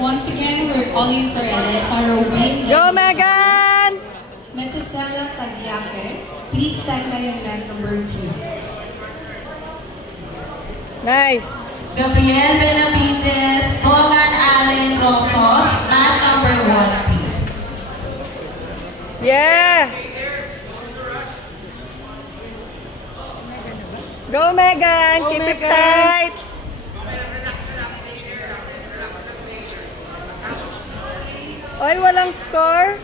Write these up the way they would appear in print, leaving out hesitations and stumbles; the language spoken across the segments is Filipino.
Once again, we're calling for Elisa Robin. Go, Megan! Metusela Tagliaque. Please stand by on line number 2. Nice. Gabriel Benavides, Bogan Allen Rosos, mat number 1, please. Yeah! Go, Megan! Keep it tight! Ay, walang score?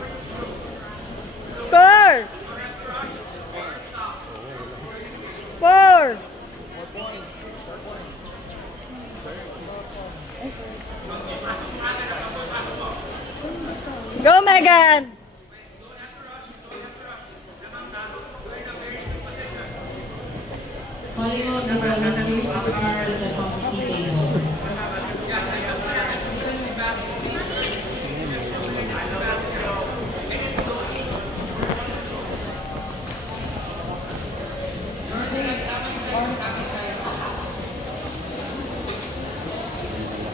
Score! 4! Go, Megan! Calling all the volunteers to proceed to the committee table.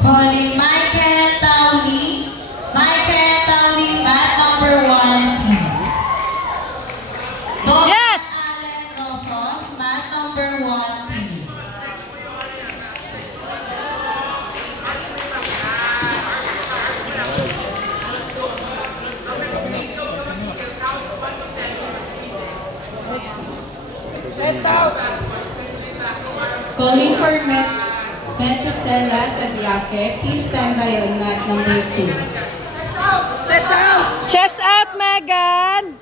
Calling Michael Towley. Michael Towley, mat number 1, please. Bogan Yes! Allen Rosos, mat number 1, please. Calling for Metusela Tagliaque. Please stand by on mat number 2. Chest out! Chest out, Megan!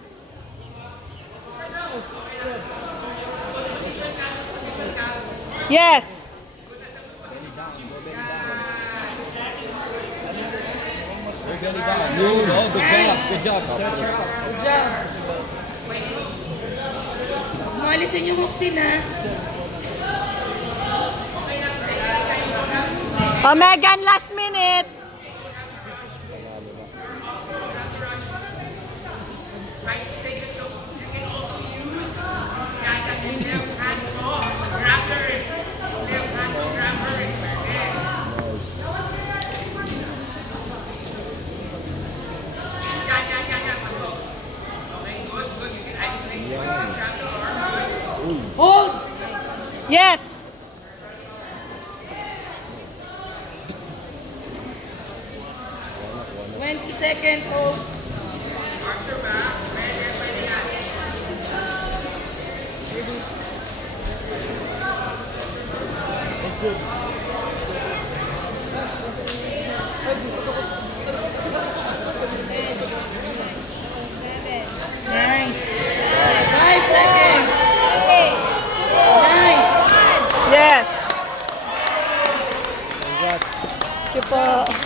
Yes! Good job. Stretch her out. Good job. Malisin yung huksin, ha? Oh, Megan, last minute! Hold! Yes! Seconds, hold. Archer back. Nice. 5 seconds. Nice. Yes. Congrats. Thank you po.